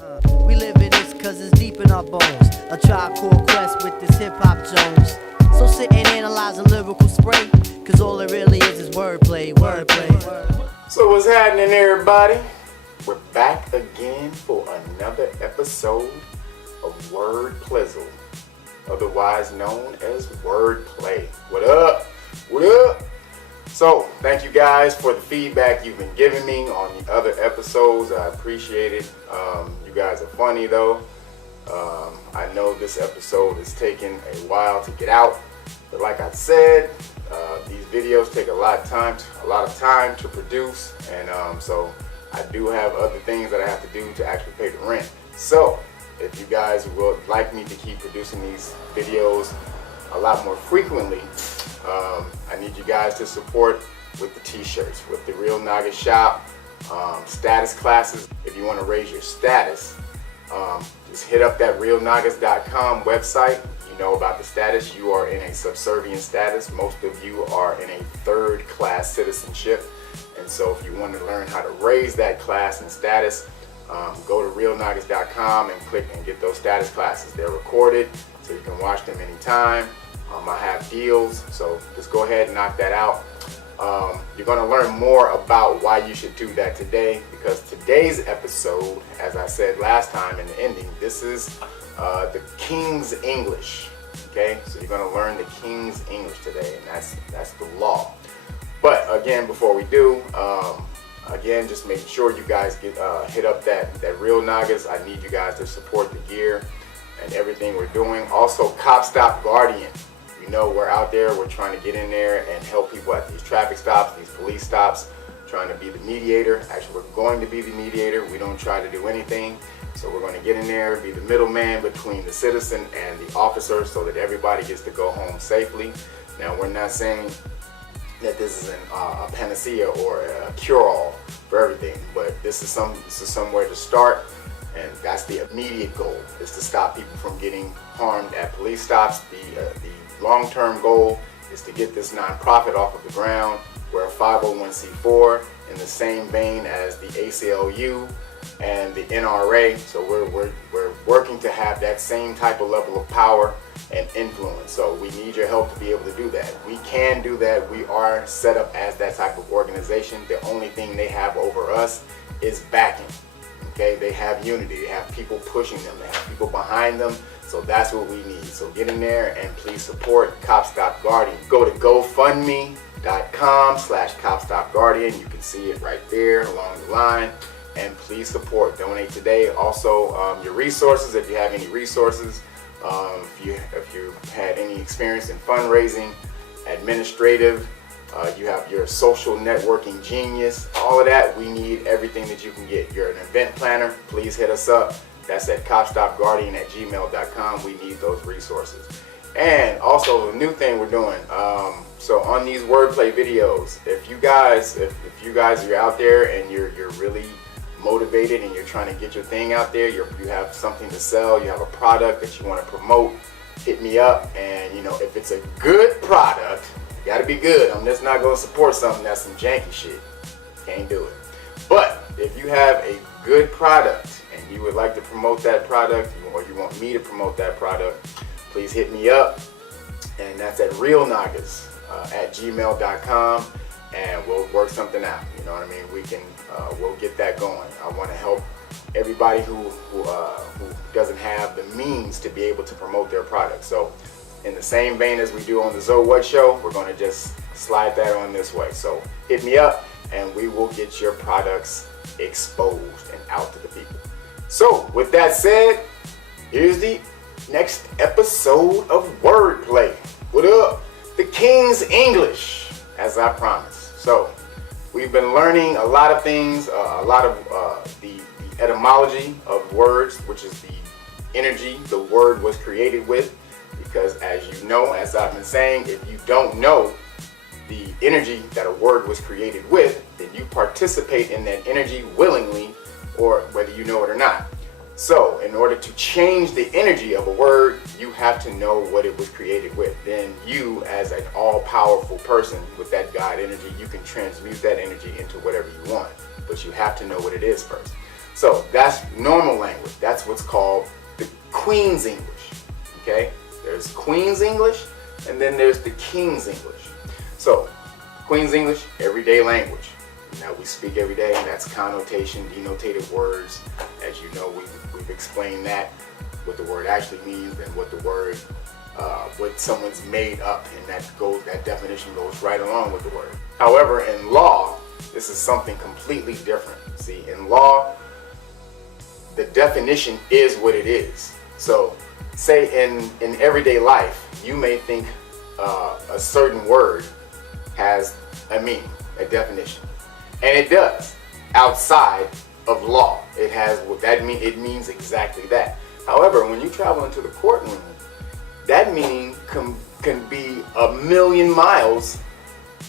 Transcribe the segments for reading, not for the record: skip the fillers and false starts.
We live in this cause it's deep in our bones. A Tribe Called Quest with this hip-hop Jones. So sit and analyze a lyrical spray, cause all it really is wordplay, wordplay. So what's happening, everybody? We're back again for another episode of Word Plizzle, otherwise known as Wordplay. What up? What up? So, thank you guys for the feedback you've been giving me on the other episodes. I appreciate it. You guys are funny though. I know this episode is taking a while to get out, but like I said, these videos take a lot of time to produce, and so I do have other things that I have to do to actually pay the rent. So, if you guys would like me to keep producing these videos a lot more frequently, I need you guys to support with the t-shirts, with the Reelnagas shop, status classes. If you want to raise your status, just hit up that Reelnagas.com website. You know about the status. You are in a subservient status. Most of you are in a third-class citizenship. And so if you want to learn how to raise that class and status, go to Reelnagas.com and click and get those status classes. They're recorded, so you can watch them anytime. I have deals, so just go ahead and knock that out. You're going to learn more about why you should do that today, because today's episode, as I said last time in the ending, this is the King's English. Okay, so you're going to learn the King's English today, and that's the law. But again, before we do, again, just make sure you guys get hit up that Reelnagas. I need you guys to support the gear and everything we're doing. Also, Copstopguardian. You know, we're out there, we're trying to get in there and help people at these traffic stops, these police stops, trying to be the mediator. Actually, we're going to be the mediator. We don't try to do anything. So we're going to get in there, be the middleman between the citizen and the officer so that everybody gets to go home safely. Now, we're not saying that this is a panacea or a cure-all for everything, but this is somewhere to start, and that's the immediate goal, is to stop people from getting harmed at police stops. The long-term goal is to get this nonprofit off of the ground. We're a 501c4 in the same vein as the ACLU and the NRA, so we're working to have that same type of level of power and influence. So we need your help to be able to do that. We can do that. We are set up as that type of organization. The only thing they have over us is backing. Okay, they have unity. They have people pushing them. They have people behind them. So that's what we need. So get in there and please support Copstopguardian. Go to GoFundMe.com/Copstopguardian. You can see it right there along the line. And please support. Donate today. Also, your resources, if you have any resources, if you had any experience in fundraising, administrative, you have your social networking genius, all of that, we need everything that you can get. You're an event planner, please hit us up. That's at copstopguardian@gmail.com. We need those resources. And also, the new thing we're doing, so on these wordplay videos, if you guys are out there and you're really motivated and you're trying to get your thing out there, you have something to sell, you have a product that you want to promote, hit me up. And you know, if it's a good product, you gotta be good. I'm just not gonna support something that's some janky shit. Can't do it. But if you have a good product and you would like to promote that product, or you want me to promote that product, please hit me up. And that's at Reelnagas@gmail.com, and we'll work something out. You know what I mean? We'll get that going. I want to help everybody who doesn't have the means to be able to promote their product. So in the same vein as we do on the Zo What Show, we're going to just slide that on this way. So hit me up and we will get your products exposed and out to the people. So with that said, here's the next episode of Wordplay. What up? The King's English, as I promised. So we've been learning a lot of things, a lot of the etymology of words, which is the energy the word was created with. Because as you know, as I've been saying, if you don't know the energy that a word was created with, then you participate in that energy willingly, or whether you know it or not. So in order to change the energy of a word, you have to know what it was created with. Then you, as an all-powerful person with that God energy, you can transmute that energy into whatever you want. But you have to know what it is first. So that's normal language. That's what's called the Queen's English. Okay? There's Queen's English, and then there's the King's English. So Queen's English, everyday language. Now we speak every day, and that's connotation, denotative words. As you know, we've explained that, what the word actually means, and what the word, what someone's made up, and that definition goes right along with the word. However, in law, this is something completely different. See, in law, the definition is what it is. So, say in everyday life, you may think a certain word has a meaning, a definition. And it does. Outside of law, it has what that means. It means exactly that. However, when you travel into the courtroom, that meaning can be a million miles,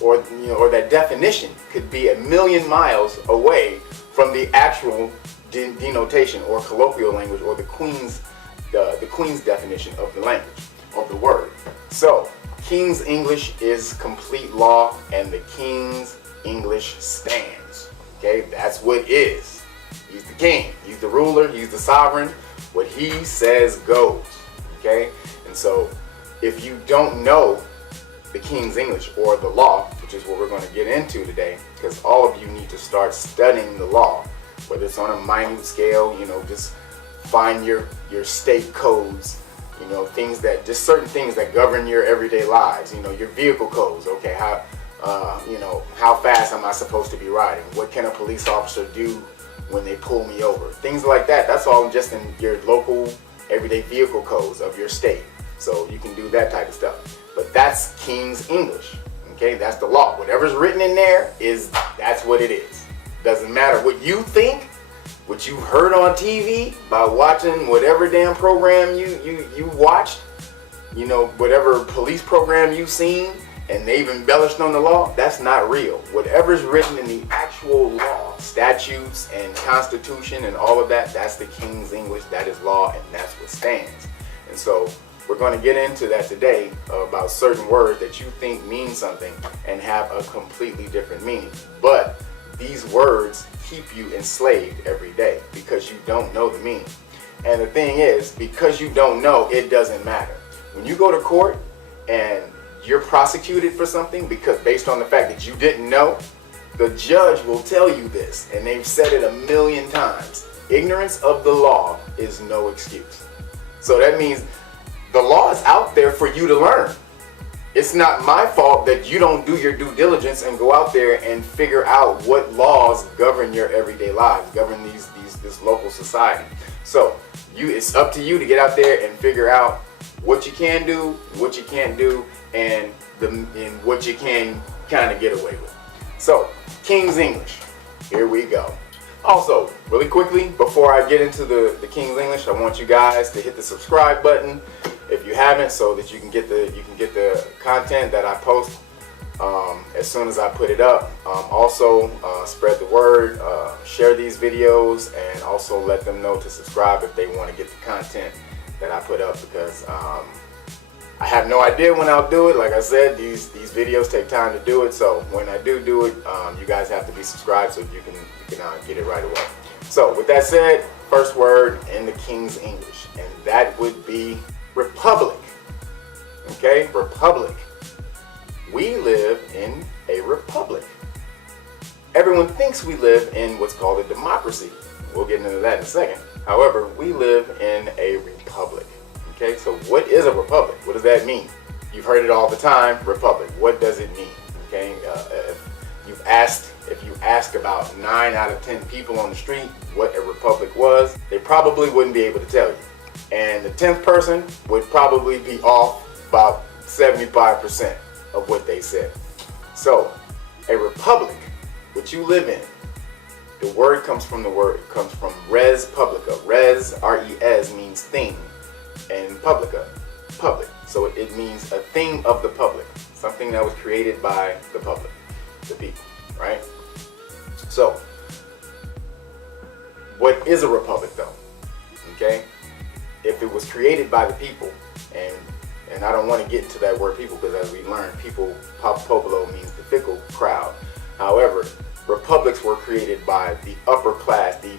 or that definition could be a million miles away from the actual denotation or colloquial language, or the Queen's definition of the language, of the word. So, King's English is complete law, and the King's English stands. Okay, that's what is. He's the king, he's the ruler, he's the sovereign. What he says goes. Okay, and so if you don't know the King's English or the law, which is what we're going to get into today, because all of you need to start studying the law, whether it's on a minute scale, just find your state codes, just certain things that govern your everyday lives, your vehicle codes. Okay, how fast am I supposed to be riding? What can a police officer do when they pull me over? Things like that. That's all just in your local everyday vehicle codes of your state. So you can do that type of stuff. But that's King's English. Okay, that's the law. Whatever's written in there that's what it is. Doesn't matter what you think, what you heard on TV by watching whatever damn program you watched, whatever police program you've seen, and they've embellished on the law, that's not real. Whatever's written in the actual law, statutes and constitution and all of that, that's the King's English, that is law, and that's what stands. And so we're going to get into that today, about certain words that you think mean something and have a completely different meaning. But these words keep you enslaved every day because you don't know the meaning. And the thing is, because you don't know, it doesn't matter. When you go to court and you're prosecuted for something based on the fact that you didn't know, the judge will tell you this, and they've said it a million times. Ignorance of the law is no excuse. So that means the law is out there for you to learn. It's not my fault that you don't do your due diligence and go out there and figure out what laws govern your everyday lives, govern this local society. So it's up to you to get out there and figure out what you can do, what you can't do, and what you can kind of get away with. So, King's English, here we go. Also, really quickly, before I get into the King's English, I want you guys to hit the subscribe button if you haven't, so that you can get the content that I post as soon as I put it up. Also, spread the word, share these videos, and also let them know to subscribe if they want to get the content that I put up, because I have no idea when I'll do it. Like I said, these videos take time to do it, so when I do it, you guys have to be subscribed so you can get it right away. So with that said, first word in the King's English, and that would be republic. Okay, republic. We live in a republic. Everyone thinks we live in what's called a democracy. We'll get into that in a second. However, we live in a republic. Okay, so what is a republic? What does that mean? You've heard it all the time, republic. What does it mean? Okay, if you ask about 9 out of 10 people on the street what a republic was, they probably wouldn't be able to tell you. And the 10th person would probably be off about 75% of what they said. So, a republic, what you live in, the word comes from res publica. Res, R-E-S, means thing, and publica, public. So it means a thing of the public, something that was created by the public, the people, right? So, what is a republic though? Okay? If it was created by the people, and I don't want to get into that word people, because as we learned, people, popolo means the fickle crowd. However, republics were created by the upper class, the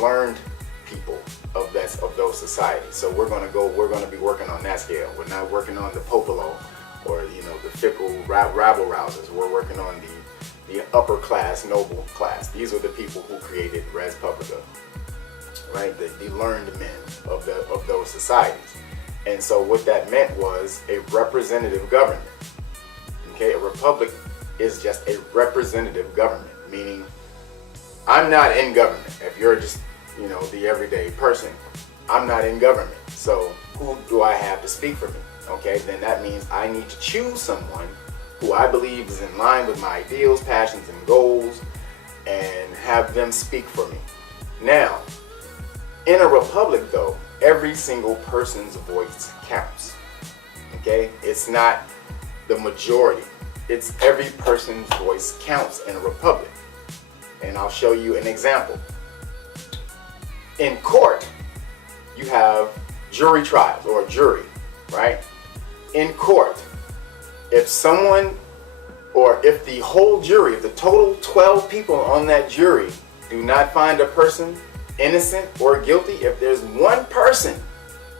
learned people of those societies. So we're going to be working on that scale. We're not working on the popolo or the fickle rabble rousers. We're working on the upper class, noble class. These are the people who created res publica, right? The learned men of those societies. And so what that meant was a representative government. Okay, a republic is just a representative government, meaning I'm not in government. If you're just, the everyday person, I'm not in government. So who do I have to speak for me? Okay, then that means I need to choose someone who I believe is in line with my ideals, passions, and goals, and have them speak for me. Now, in a republic though, every single person's voice counts. Okay, it's not the majority. It's every person's voice counts in a republic. And I'll show you an example. In court, you have jury trials or a jury, right? In court, if someone, or if the whole jury, if the total 12 people on that jury do not find a person innocent or guilty, if there's one person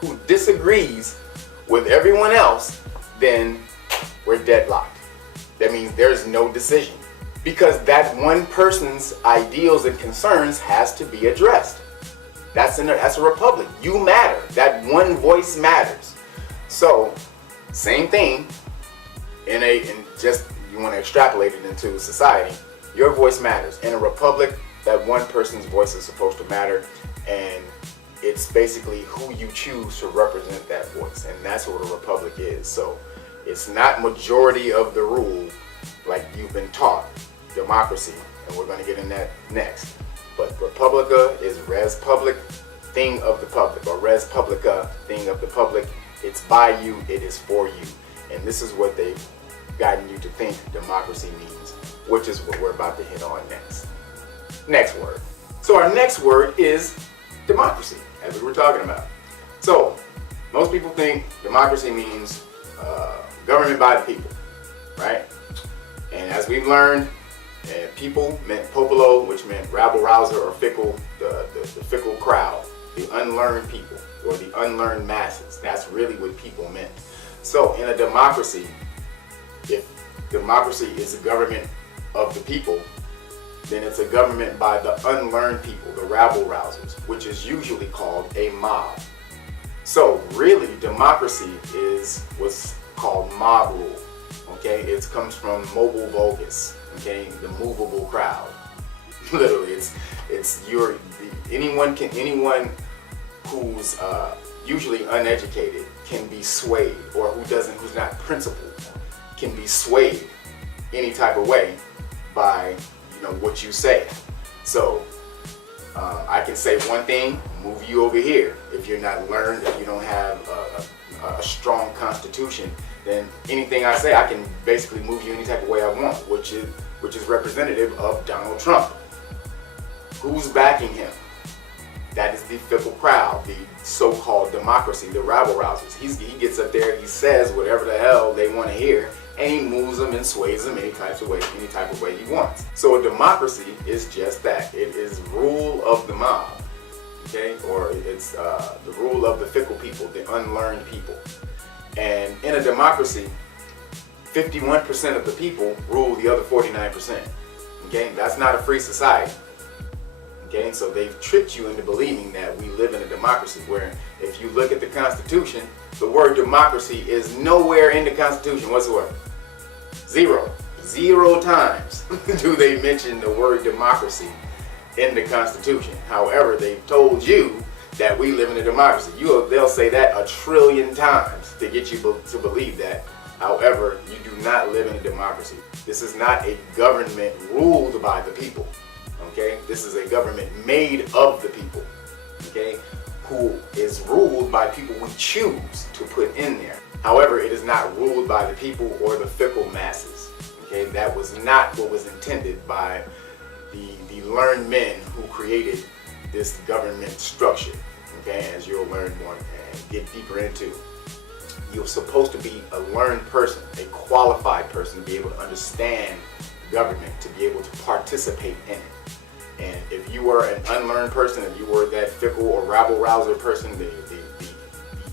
who disagrees with everyone else, then we're deadlocked. That means there's no decision, because that one person's ideals and concerns has to be addressed. That's a republic. You matter. That one voice matters. So, same thing. In just you want to extrapolate it into society. Your voice matters. In a republic, that one person's voice is supposed to matter, and it's basically who you choose to represent that voice, and that's what a republic is. So, it's not majority of the rule like you've been taught, democracy, and we're going to get in that next. But Republica is res public, thing of the public, or res publica, thing of the public. It's by you, it is for you. And this is what they've gotten you to think democracy means, which is what we're about to hit on next. Next word. So our next word is democracy, as we were talking about. So most people think democracy means government by the people, right? And as we've learned, people meant popolo, which meant rabble rouser or fickle, the fickle crowd, the unlearned people or the unlearned masses. That's really what people meant. So in a democracy, if democracy is a government of the people, then it's a government by the unlearned people, the rabble rousers, which is usually called a mob. So really, democracy is what's called mob rule. Okay, it comes from mobile vulgus. Okay, the movable crowd. Literally, anyone who's usually uneducated can be swayed, or who's not principled can be swayed any type of way by what you say. So I can say one thing, move you over here. If you're not learned, if you don't have a strong constitution, then anything I say, I can basically move you any type of way I want, which is representative of Donald Trump. Who's backing him? That is the fickle crowd, the so-called democracy, the rabble rousers. He gets up there, he says whatever the hell they want to hear, and he moves them and sways them any type of way he wants. So a democracy is just that. It is rule of the mob, okay? Or it's the rule of the fickle people, the unlearned people. And in a democracy, 51% of the people rule the other 49%. Okay, that's not a free society. Okay, so they've tricked you into believing that we live in a democracy, where if you look at the Constitution, the word democracy is nowhere in the Constitution whatsoever. Zero times do they mention the word democracy in the Constitution. However, they've told you that we live in a democracy. They'll say that 1 trillion times to get you to believe that. However, you do not live in a democracy. This is not a government ruled by the people. Okay? This is a government made of the people. Okay? Who is ruled by people we choose to put in there. However, it is not ruled by the people or the fickle masses. Okay? That was not what was intended by the learned men who created this government structure. Okay, as you'll learn more and get deeper into. You're supposed to be a learned person, a qualified person to be able to understand government, to be able to participate in it. And if you were an unlearned person, if you were that fickle or rabble-rouser person, the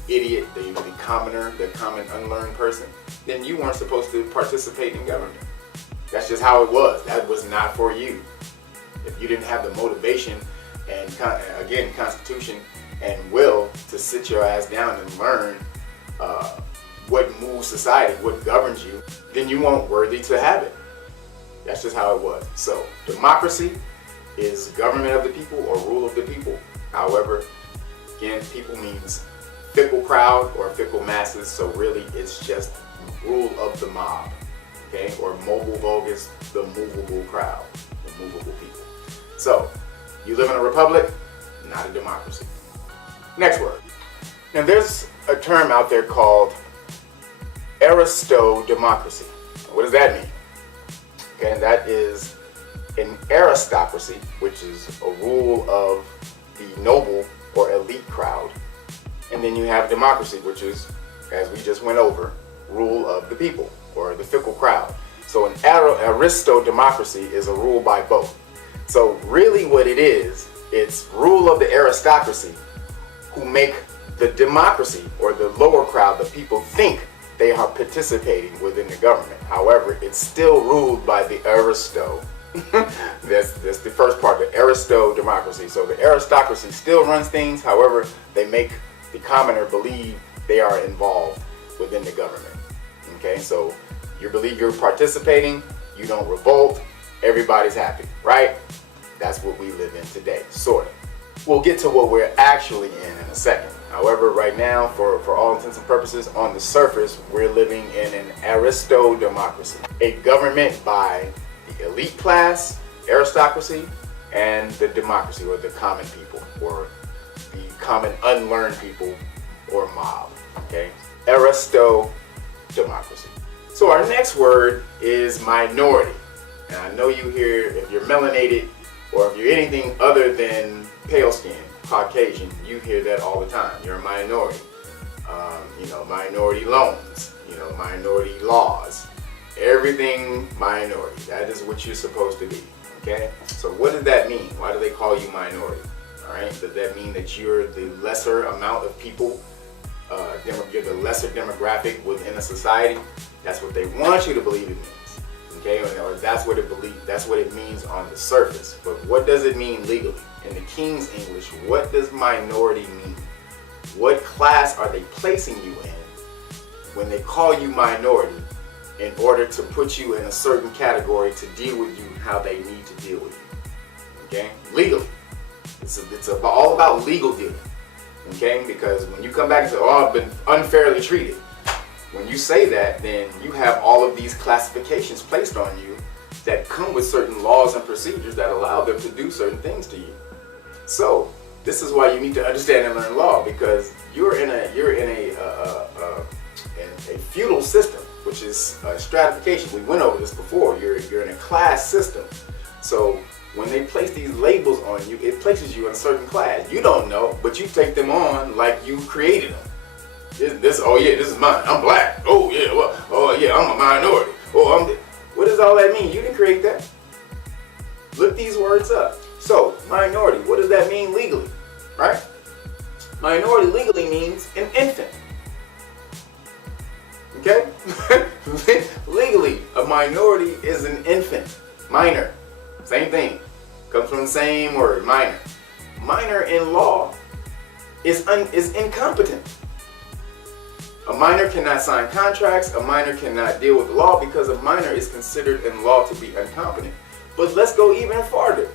idiot, the commoner, the common unlearned person, then you weren't supposed to participate in government. That's just how it was. That was not for you. If you didn't have the motivation and, again, constitution and will to sit your ass down and learn what moves society, what governs you, then you weren't worthy to have it. That's just how it was. So, democracy is government of the people or rule of the people. However, again, people means fickle crowd or fickle masses, so really it's just rule of the mob, okay? Or mobile vulgus, the movable crowd, the movable people. So, you live in a republic, not a democracy. Next word. Now there's a term out there called aristodemocracy. What does that mean? Okay, and that is an aristocracy, which is a rule of the noble or elite crowd. And then you have democracy, which is, as we just went over, rule of the people or the fickle crowd. So an aristodemocracy is a rule by both. So really what it is, it's rule of the aristocracy who make the democracy or the lower crowd, the people, think they are participating within the government. However, it's still ruled by the aristo. That's the first part, the aristodemocracy. So the aristocracy still runs things, however, they make the commoner believe they are involved within the government. Okay, so you believe you're participating, you don't revolt, everybody's happy, right? That's what we live in today, sort of. We'll get to what we're actually in a second. However, right now, for all intents and purposes, on the surface, we're living in an aristodemocracy, a government by the elite class, aristocracy, and the democracy, or the common people, or the common unlearned people, or mob, okay? Aristodemocracy. So our next word is minority. And I know you hear, if you're melanated, or if you're anything other than pale skin, Caucasian, you hear that all the time. You're a minority. Minority loans, minority laws, everything minority. That is what you're supposed to be, okay? So what does that mean? Why do they call you minority? All right, does that mean that you're the lesser amount of people, you're the lesser demographic within a society? That's what they want you to believe it means, okay? Or that's what it means on the surface. But what does it mean legally? In the King's English, what does minority mean? What class are they placing you in when they call you minority in order to put you in a certain category to deal with you how they need to deal with you? Okay? Legally. It's all about legal dealing. Okay? Because when you come back and say, oh, I've been unfairly treated, when you say that, then you have all of these classifications placed on you that come with certain laws and procedures that allow them to do certain things to you. So this is why you need to understand and learn law, because you're in a feudal system, which is stratification. We went over this before. You're in a class system. So when they place these labels on you, it places you in a certain class. You don't know, but you take them on like you created them. This is mine. I'm black. Oh yeah, I'm a minority. What does all that mean? You didn't create that. Look these words up. So, minority, what does that mean legally? Right? Minority legally means an infant. Okay? Legally, a minority is an infant. Minor. Same thing. Comes from the same word, minor. Minor in law is incompetent. A minor cannot sign contracts. A minor cannot deal with the law because a minor is considered in law to be incompetent. But let's go even farther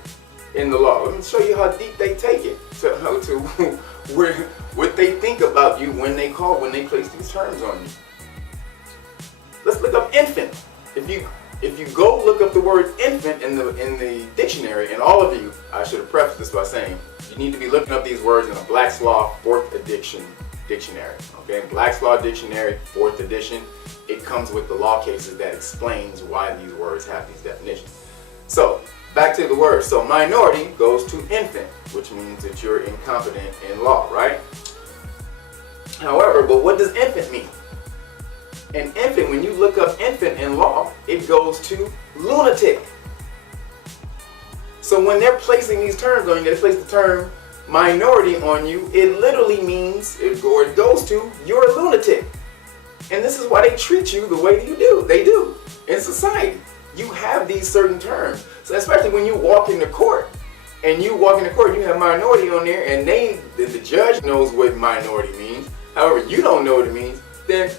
in the law. Let me show you how deep they take it to what they think about you when they place these terms on you. Let's look up infant. If you go look up the word infant in the dictionary, and all of you, I should have prefaced this by saying, you need to be looking up these words in a Black's Law 4th edition dictionary. Okay, Black's Law Dictionary 4th edition. It comes with the law cases that explains why these words have these definitions. So back to the word. So minority goes to infant, which means that you're incompetent in law, right? However, but what does infant mean? An infant, when you look up infant in law, it goes to lunatic. So when they're placing these terms on you, they place the term minority on you, it literally means, it goes to, you're a lunatic. And this is why they treat you the way they do in society. You have these certain terms. So especially when you walk into court, and you have minority on there, and the judge knows what minority means, however you don't know what it means, then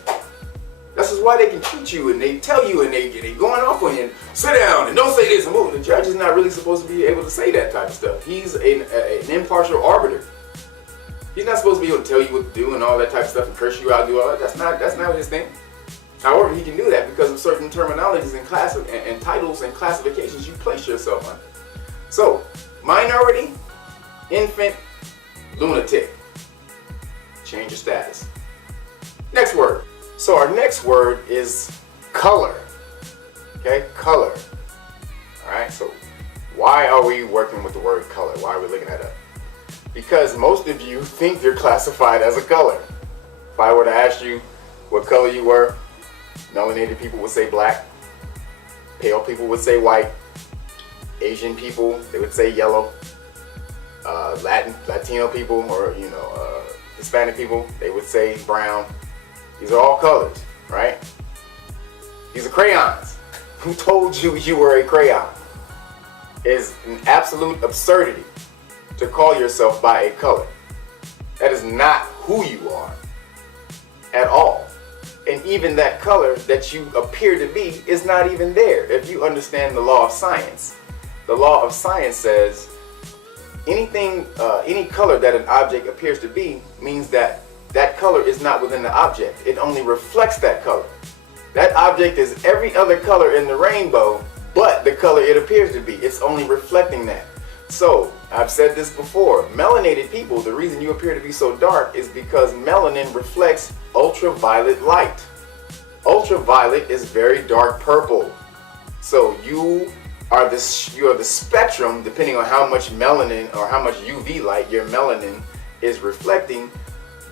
this is why they can treat you, and they tell you, and they going off on you, and sit down, and don't say this, and move. The judge is not really supposed to be able to say that type of stuff. He's an impartial arbiter. He's not supposed to be able to tell you what to do and all that type of stuff and curse you out, do all that. That's not his thing. However, he can do that because of certain terminologies and titles and classifications you place yourself on. So, minority, infant, lunatic. Change your status. Next word. So our next word is color. Okay, color. Alright, so why are we working with the word color? Why are we looking at it? Because most of you think you're classified as a color. If I were to ask you what color you were, melanated people would say black, pale people would say white, Asian people, they would say yellow, Latino people, or Hispanic people, they would say brown. These are all colors, right? These are crayons. Who told you you were a crayon? It's an absolute absurdity to call yourself by a color. That is not who you are at all. And even that color that you appear to be is not even there. If you understand the law of science, the law of science says any color that an object appears to be means that color is not within the object. It only reflects that color. That object is every other color in the rainbow, but the color it appears to be. It's only reflecting that. So, I've said this before, melanated people, the reason you appear to be so dark is because melanin reflects ultraviolet light. Ultraviolet is very dark purple. So you are the spectrum, depending on how much melanin or how much UV light your melanin is reflecting.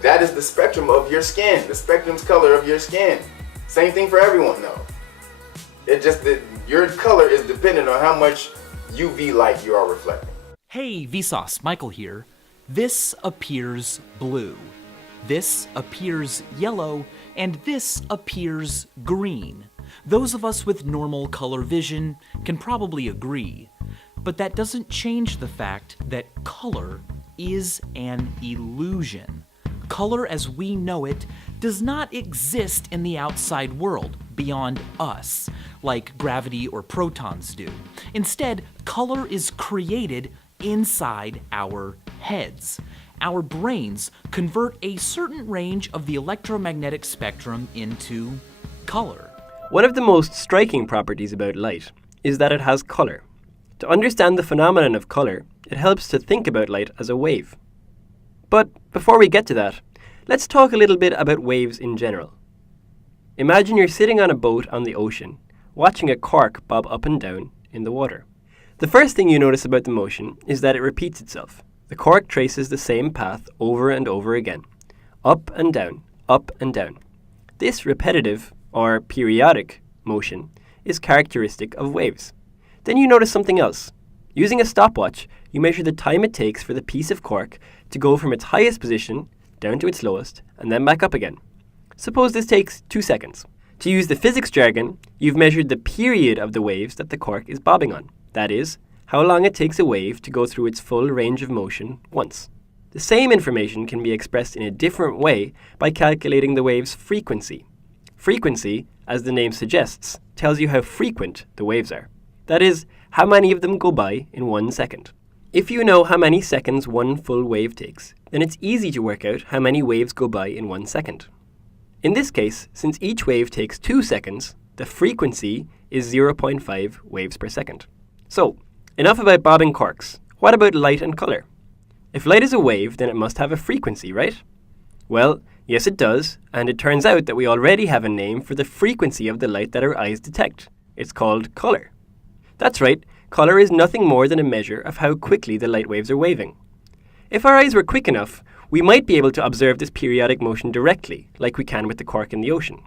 That is the spectrum of your skin, the spectrum's color of your skin. Same thing for everyone though. It's just that your color is dependent on how much UV light you are reflecting. Hey, Vsauce, Michael here. This appears blue. This appears yellow, and this appears green. Those of us with normal color vision can probably agree, but that doesn't change the fact that color is an illusion. Color as we know it does not exist in the outside world beyond us, like gravity or protons do. Instead, color is created inside our heads. Our brains convert a certain range of the electromagnetic spectrum into color. One of the most striking properties about light is that it has color. To understand the phenomenon of color, it helps to think about light as a wave. But before we get to that, let's talk a little bit about waves in general. Imagine you're sitting on a boat on the ocean, watching a cork bob up and down in the water. The first thing you notice about the motion is that it repeats itself. The cork traces the same path over and over again, up and down, up and down. This repetitive, or periodic, motion is characteristic of waves. Then you notice something else. Using a stopwatch, you measure the time it takes for the piece of cork to go from its highest position down to its lowest, and then back up again. Suppose this takes 2 seconds. To use the physics jargon, you've measured the period of the waves that the cork is bobbing on. That is, how long it takes a wave to go through its full range of motion once. The same information can be expressed in a different way by calculating the wave's frequency. Frequency, as the name suggests, tells you how frequent the waves are. That is, how many of them go by in 1 second. If you know how many seconds one full wave takes, then it's easy to work out how many waves go by in 1 second. In this case, since each wave takes 2 seconds, the frequency is 0.5 waves per second. So, enough about bobbing corks. What about light and color? If light is a wave, then it must have a frequency, right? Well, yes it does, and it turns out that we already have a name for the frequency of the light that our eyes detect. It's called color. That's right, color is nothing more than a measure of how quickly the light waves are waving. If our eyes were quick enough, we might be able to observe this periodic motion directly, like we can with the cork in the ocean.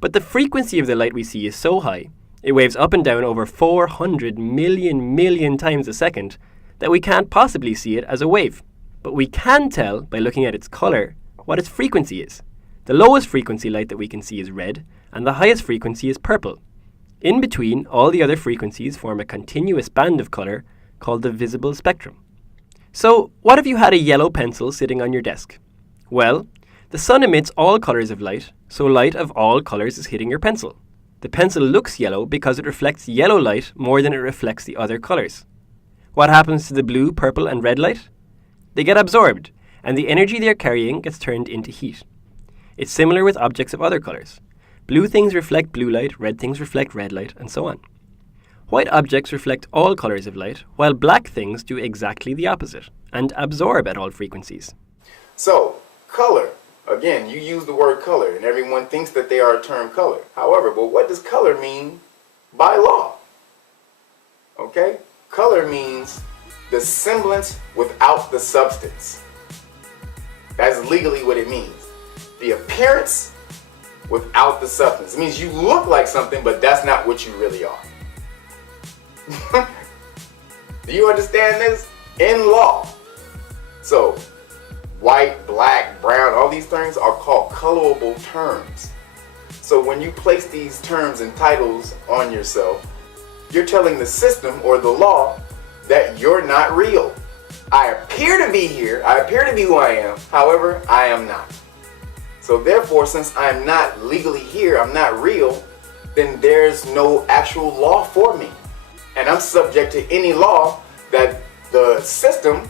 But the frequency of the light we see is so high, It waves up and down over 400 million times a second that we can't possibly see it as a wave. But we can tell by looking at its colour what its frequency is. The lowest frequency light that we can see is red, and the highest frequency is purple. In between, all the other frequencies form a continuous band of colour called the visible spectrum. So, what if you had a yellow pencil sitting on your desk? Well, the sun emits all colours of light, so light of all colours is hitting your pencil. The pencil looks yellow because it reflects yellow light more than it reflects the other colours. What happens to the blue, purple and red light? They get absorbed, and the energy they are carrying gets turned into heat. It's similar with objects of other colours. Blue things reflect blue light, red things reflect red light, and so on. White objects reflect all colours of light, while black things do exactly the opposite, and absorb at all frequencies. So, color. Again, you use the word color, and everyone thinks that they are a term color. However, but what does color mean by law? Okay? Color means the semblance without the substance. That's legally what it means. The appearance without the substance. It means you look like something, but that's not what you really are. Do you understand this? In law. So, white, black, brown, all these things are called colorable terms. So when you place these terms and titles on yourself, you're telling the system or the law that you're not real. I appear to be here, I appear to be who I am, however, I am not. So therefore, since I'm not legally here, I'm not real, then there's no actual law for me. And I'm subject to any law that the system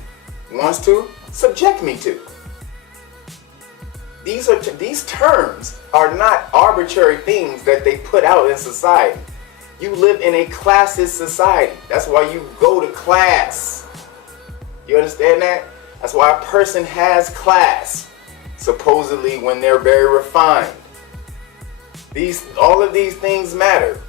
wants to subject me to. These terms are not arbitrary things that they put out in society. You live in a classist society. That's why you go to class. You understand that? That's why a person has class, supposedly when they're very refined. All of these things matter.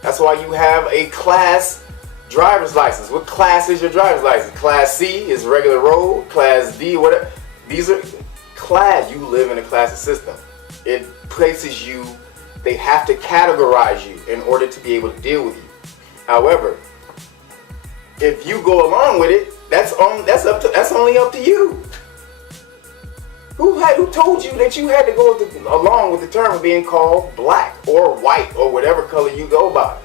That's why you have a class driver's license. What class is your driver's license? Class C is regular road, class D, whatever. These are class. You live in a class system. It places you, they have to categorize you in order to be able to deal with you. However, if you go along with it, that's only up to you. Who told you that you had to go along with the term of being called black or white or whatever color you go by?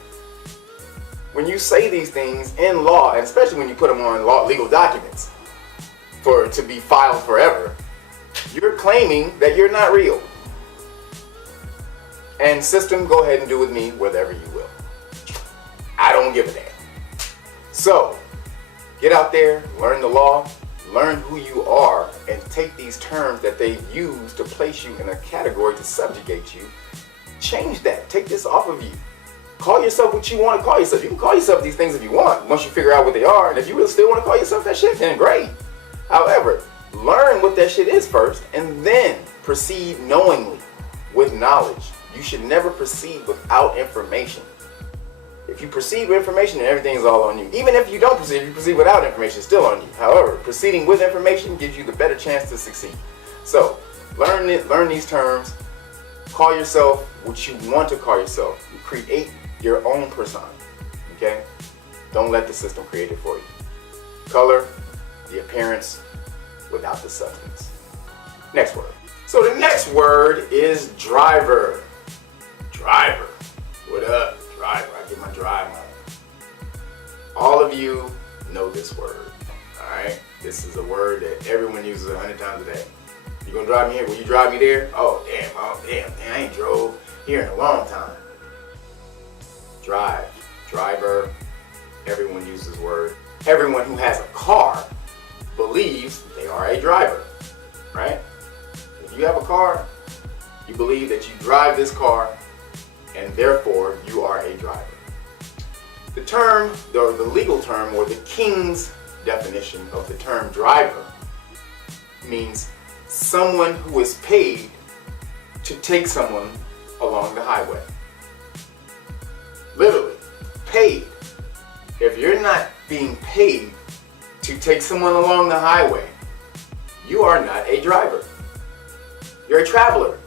When you say these things in law, and especially when you put them on legal documents to be filed forever, you're claiming that you're not real. And system, go ahead and do with me whatever you will. I don't give a damn. So, get out there, learn the law, learn who you are, and take these terms that they use to place you in a category to subjugate you. Change that. Take this off of you. Call yourself what you want to call yourself. You can call yourself these things if you want, once you figure out what they are. And if you really still want to call yourself that shit, then great. However, learn what that shit is first, and then proceed knowingly with knowledge. You should never proceed without information. If you proceed with information, then everything is all on you. Even if you don't proceed, if you proceed without information, it's still on you. However, proceeding with information gives you the better chance to succeed. So, learn these terms. Call yourself what you want to call yourself. You create your own persona. Okay? Don't let the system create it for you. Color, the appearance, without the substance. Next word. So the next word is driver. Driver. What up, driver? I get my drive on. All of you know this word. Alright? This is a word that everyone uses 100 times a day. You gonna drive me here? Will you drive me there? Oh damn, I ain't drove here in a long time. Drive. Driver. Everyone uses this word. Everyone who has a car believes they are a driver. Right? If you have a car, you believe that you drive this car, and therefore you are a driver. The term, or the legal term, or the King's definition of the term driver means someone who is paid to take someone along the highway. Literally, paid. If you're not being paid to take someone along the highway, you are not a driver. You're a traveler.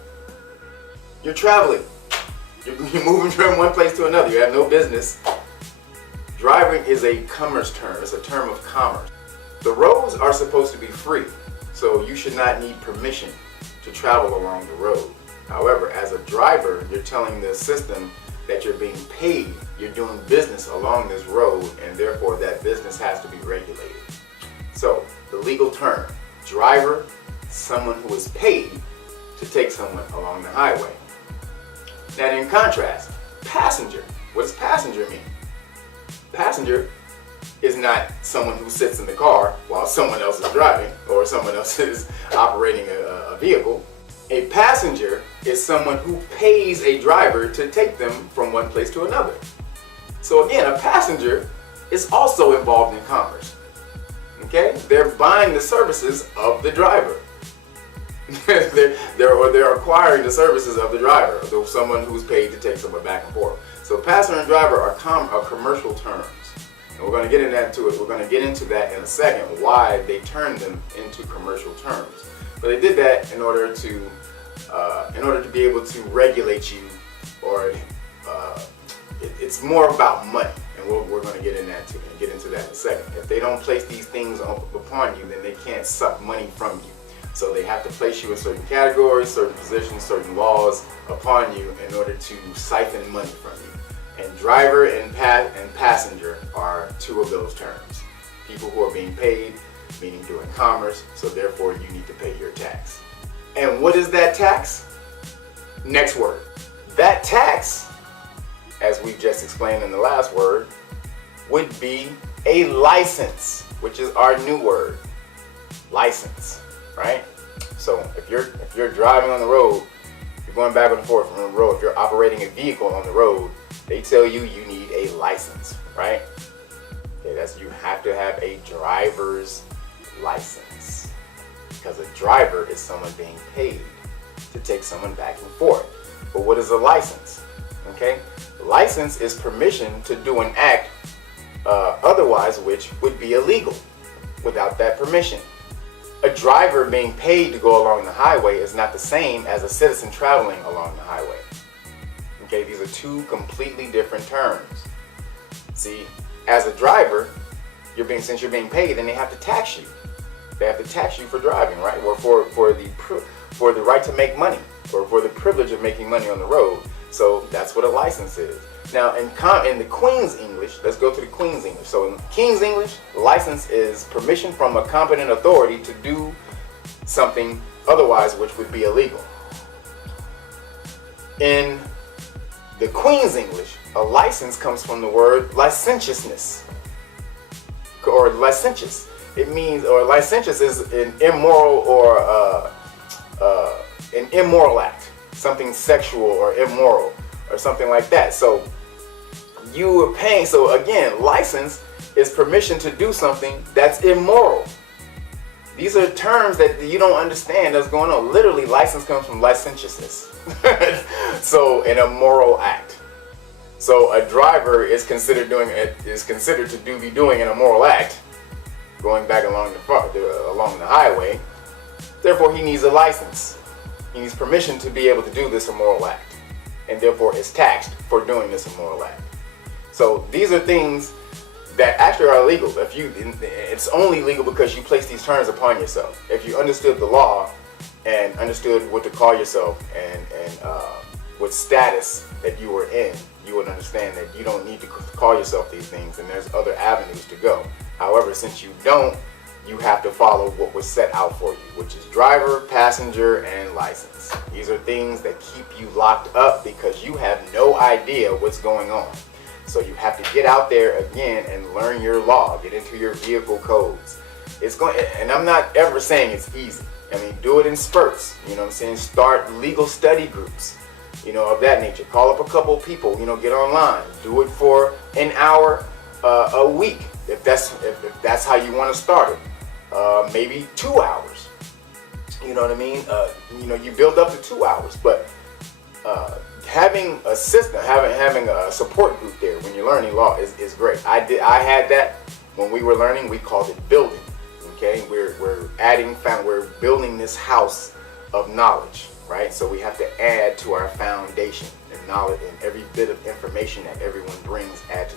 You're traveling. You're moving from one place to another. You have no business. Driving is a commerce term. It's a term of commerce. The roads are supposed to be free, so you should not need permission to travel along the road. However, as a driver, you're telling the system that you're being paid, you're doing business along this road, and therefore that business has to be regulated. So, the legal term, driver, someone who is paid to take someone along the highway. Now, in contrast, passenger. What does passenger mean? Passenger is not someone who sits in the car while someone else is driving or someone else is operating a vehicle. A passenger is someone who pays a driver to take them from one place to another. So again, a passenger is also involved in commerce. Okay? They're buying the services of the driver. they're acquiring the services of the driver, of someone who's paid to take someone back and forth. So passenger and driver are commercial terms. And we're going to get into it. We're going to get into that in a second, why they turned them into commercial terms. But they did that in order to be able to regulate you, or it's more about money. And we're going to get into that in a second. If they don't place these things upon you, then they can't suck money from you. So they have to place you in certain categories, certain positions, certain laws upon you in order to siphon money from you. And driver and passenger are two of those terms. People who are being paid, meaning doing commerce, so therefore you need to pay your tax. And what is that tax? Next word. That tax, as we've just explained in the last word, would be a license, which is our new word. License, right? So if you're driving on the road, you're going back and forth on the road, if you're operating a vehicle on the road, they tell you need a license, right? Okay, you have to have a driver's license, because a driver is someone being paid to take someone back and forth. But what is a license? Okay, license is permission to do an act otherwise which would be illegal without that permission. A driver being paid to go along the highway is not the same as a citizen traveling along the highway. Okay, these are two completely different terms. See, as a driver, since you're being paid, then they have to tax you. They have to tax you for driving, right? Or for the right to make money, or for the privilege of making money on the road. So that's what a license is. Now, in the Queen's English, let's go to the Queen's English. So in King's English, license is permission from a competent authority to do something otherwise which would be illegal. In the Queen's English, a license comes from the word licentiousness, or licentious. It means, or licentious is an immoral or an immoral act, something sexual or immoral or something like that. So you are paying. So again, license is permission to do something that's immoral. These are terms that you don't understand that's going on. Literally, license comes from licentiousness. So an immoral act. So a driver is considered to be doing an immoral act, going back along the highway. Therefore, he needs a license. He needs permission to be able to do this immoral act, and therefore is taxed for doing this immoral act. So these are things that actually are illegal. It's only legal because you place these terms upon yourself. If you understood the law and understood what to call yourself and what status that you were in, you would understand that you don't need to call yourself these things, and there's other avenues to go. However, since you don't, you have to follow what was set out for you, which is driver, passenger, and license. These are things that keep you locked up because you have no idea what's going on. So you have to get out there again and learn your law, get into your vehicle codes. And I'm not ever saying it's easy. I mean, do it in spurts. You know what I'm saying? Start legal study groups, of that nature. Call up a couple of people, get online. Do it for an hour a week, if that's how you want to start it. Maybe 2 hours. You know what I mean? You build up to 2 hours, but having a system, having a support group there when you're learning law is great. I had that when we were learning. We called it building. Okay, we're building this house of knowledge. right? So we have to add to our foundation and knowledge, and every bit of information that everyone brings adds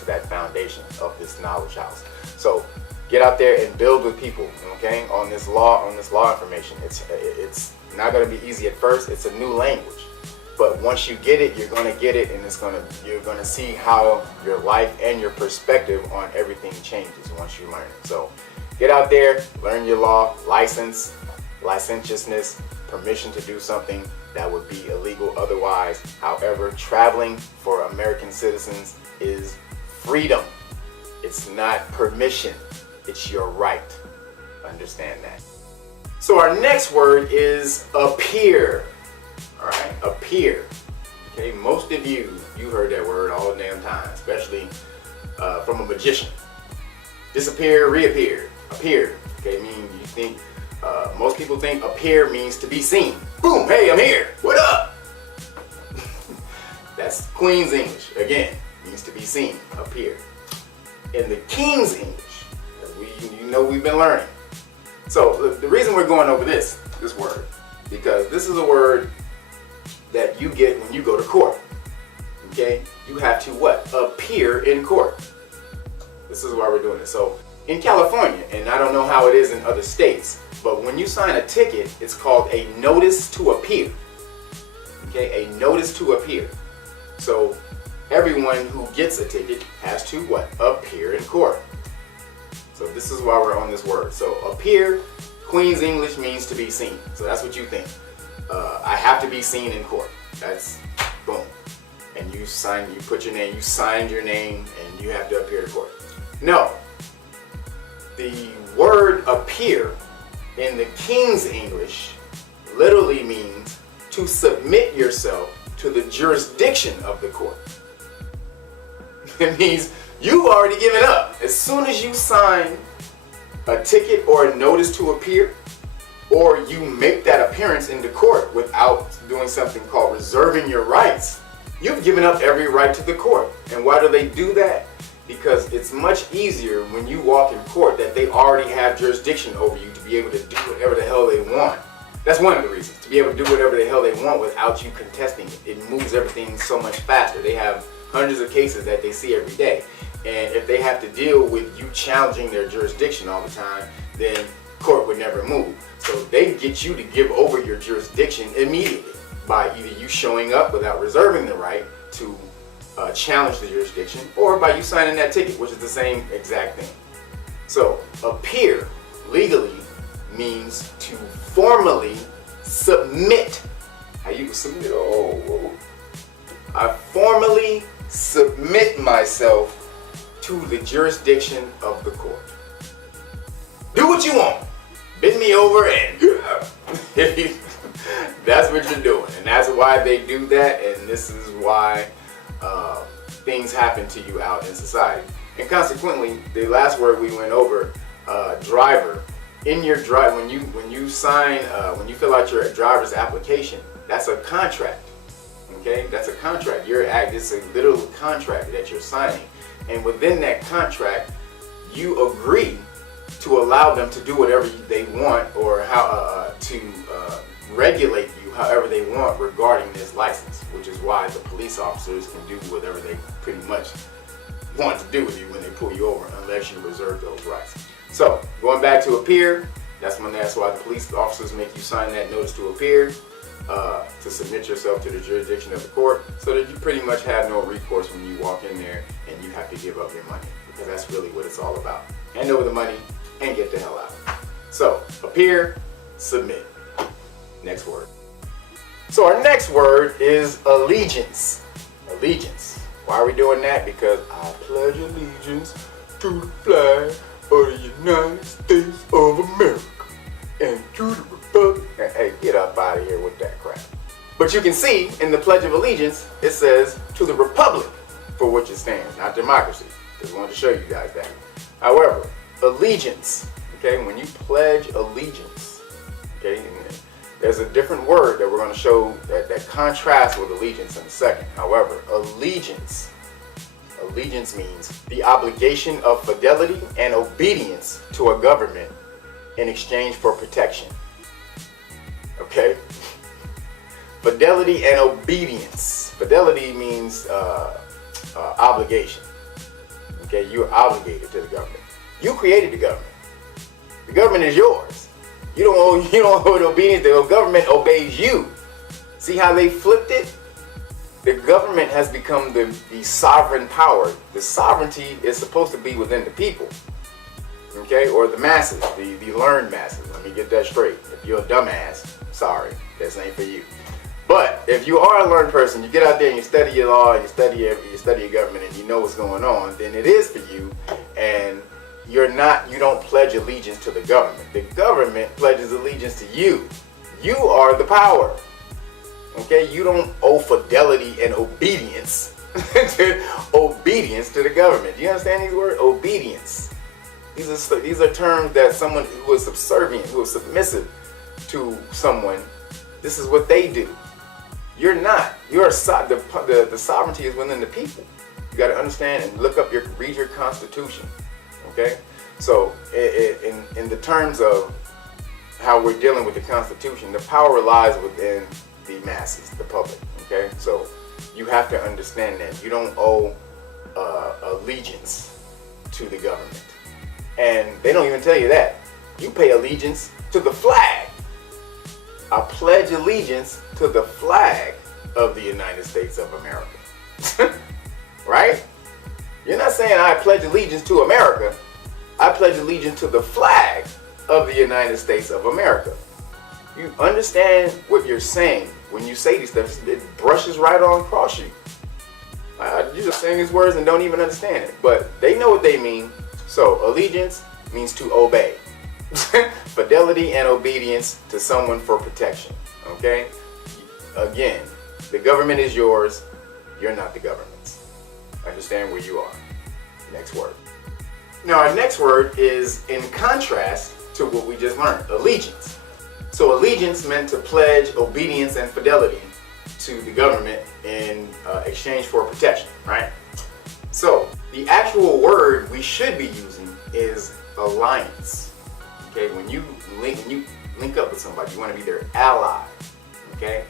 to that foundation of this knowledge house. So get out there and build with people, okay, on this law information. It's not going to be easy at first. It's a new language. But once you get it, you're going to get it, and you're going to see how your life and your perspective on everything changes once you learn it. So get out there, learn your law, licentiousness, permission to do something that would be illegal otherwise. However, traveling for American citizens is freedom. It's not permission. It's your right. Understand that. So our next word is appear. All right, appear. Okay, most of you heard that word all the damn time, especially from a magician. Disappear, reappear, appear. Okay, I mean, you think, most people think appear means to be seen. Boom, hey, I'm here, what up? That's Queen's English, again, means to be seen, appear. In the King's English, we've been learning. So the reason we're going over this word, because this is a word that you get when you go to court. Okay? You have to what? Appear in court. This is why we're doing this. So in California, and I don't know how it is in other states, but when you sign a ticket, it's called a notice to appear. Okay? A notice to appear. So everyone who gets a ticket has to what? Appear in court. So this is why we're on this word. So appear, Queen's English means to be seen. So that's what you think. I have to be seen in court. That's boom. And you put your name, you signed your name, and you have to appear in court. No. The word appear in the King's English literally means to submit yourself to the jurisdiction of the court. It means you've already given up. As soon as you sign a ticket or a notice to appear, or you make that appearance into court without doing something called reserving your rights, you've given up every right to the court. And why do they do that? Because it's much easier when you walk in court that they already have jurisdiction over you to be able to do whatever the hell they want. That's one of the reasons, to be able to do whatever the hell they want without you contesting it. It moves everything so much faster. They have hundreds of cases that they see every day. And if they have to deal with you challenging their jurisdiction all the time, then court would never move. So they get you to give over your jurisdiction immediately by either you showing up without reserving the right to challenge the jurisdiction, or by you signing that ticket, which is the same exact thing. So appear legally means to formally submit. How you submit? I formally submit myself to the jurisdiction of the court. Do what you want. Bend me over and that's what you're doing. And that's why they do that, and this is why things happen to you out in society. And consequently, the last word we went over, driver. In your when you sign, when you fill out your driver's application, that's a contract. Okay, that's a contract. It's a literal contract that you're signing, and within that contract, you agree to allow them to do whatever they want, or how to regulate you however they want regarding this license, which is why the police officers can do whatever they pretty much want to do with you when they pull you over, unless you reserve those rights. So going back to appear, that's why the police officers make you sign that notice to appear, to submit yourself to the jurisdiction of the court, so that you pretty much have no recourse when you walk in there and you have to give up your money, because that's really what it's all about. Hand over the money and get the hell out. So appear, submit. Next word. So our next word is allegiance. Allegiance. Why are we doing that? Because I pledge allegiance to the flag of the United States of America and to the republic. Hey, get up out of here with that crap. But you can see in the Pledge of Allegiance, it says to the republic for which it stands, not democracy. Just wanted to show you guys that. However, allegiance, okay, when you pledge allegiance, okay, there's a different word that we're going to show that contrasts with allegiance in a second. However, allegiance means the obligation of fidelity and obedience to a government in exchange for protection. Okay? Fidelity and obedience. Fidelity means obligation. Okay, you're obligated to the government. You created the government. The government is yours. You don't owe obedience. The government obeys you. See how they flipped it? The government has become the sovereign power. The sovereignty is supposed to be within the people. Okay, or the masses, the learned masses. Let me get that straight. If you're a dumbass, sorry, this ain't for you. But if you are a learned person, you get out there and you study your law, you study your government, and you know what's going on, then it is for you. And you don't pledge allegiance to the government. The government pledges allegiance to you. You are the power. Okay, you don't owe fidelity and obedience to the government. Do you understand these words? Obedience. These are terms that someone who is subservient, who is submissive to someone, this is what they do. You're not. The sovereignty is within the people. You got to understand and read your Constitution. Okay? So, in the terms of how we're dealing with the Constitution, the power lies within the masses, the public. Okay? So, you have to understand that. You don't owe allegiance to the government. And they don't even tell you that. You pay allegiance to the flag. I pledge allegiance to the flag of the United States of America. Right? You're not saying I pledge allegiance to America. I pledge allegiance to the flag of the United States of America. You understand what you're saying when you say these stuff. It brushes right on across you. You're just saying these words and don't even understand it. But they know what they mean. So, allegiance means to obey. Fidelity and obedience to someone for protection. Okay? Again, the government is yours. You're not the government's. Understand where you are. Next word. Now, our next word is in contrast to what we just learned. Allegiance. So, allegiance meant to pledge obedience and fidelity to the government in exchange for protection, right? So, the actual word we should be using is alliance. Okay, when you link up with somebody, you want to be their ally. Okay.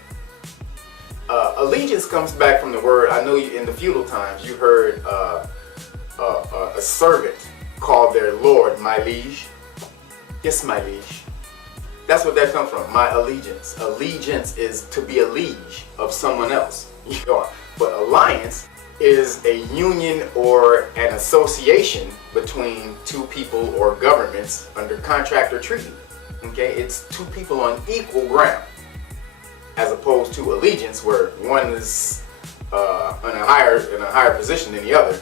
Allegiance comes back from the word. I know in the feudal times you heard a servant called their lord my liege. Yes, my liege. That's what that comes from. My allegiance. Allegiance is to be a liege of someone else. But alliance is a union or an association between two people or governments under contract or treaty. Okay, it's two people on equal ground, as opposed to allegiance, where one is in a higher position than the other.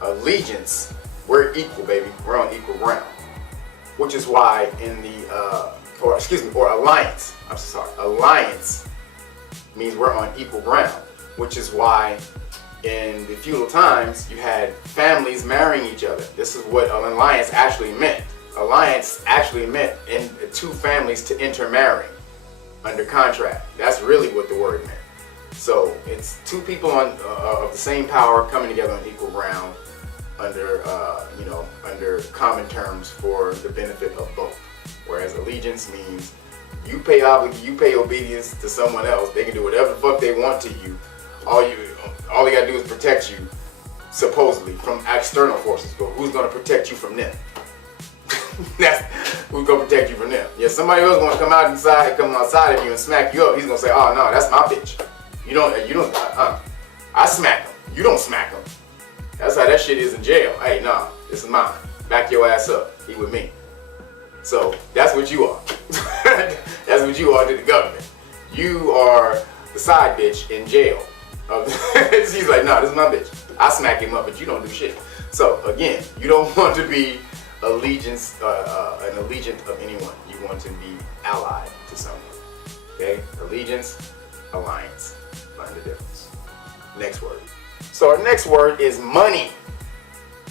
Allegiance, we're equal, baby. We're on equal ground, which is why or alliance. I'm sorry, alliance means we're on equal ground, which is why in the feudal times you had families marrying each other. This is what an alliance actually meant. Alliance actually meant in two families to intermarry under contract. That's really what the word meant. So it's two people of the same power coming together on equal ground under under common terms for the benefit of both. Whereas allegiance means you pay obedience to someone else. They can do whatever the fuck they want to you. All they gotta do is protect you, supposedly, from external forces. But who's gonna protect you from them? That's who's gonna protect you from them. Yeah, somebody else gonna come outside of you and smack you up. He's gonna say, "Oh no, that's my bitch. You don't. I smack him. You don't smack him." That's how that shit is in jail. Hey, nah, this is mine. Back your ass up. He with me. So that's what you are. That's what you are to the government. You are the side bitch in jail. He's like, nah, this is my bitch. I smack him up, but you don't do shit. So again, you don't want to be an allegiant of anyone. You want to be allied to someone. Okay? Allegiance, alliance. Find the difference. Next word. So our next word is money.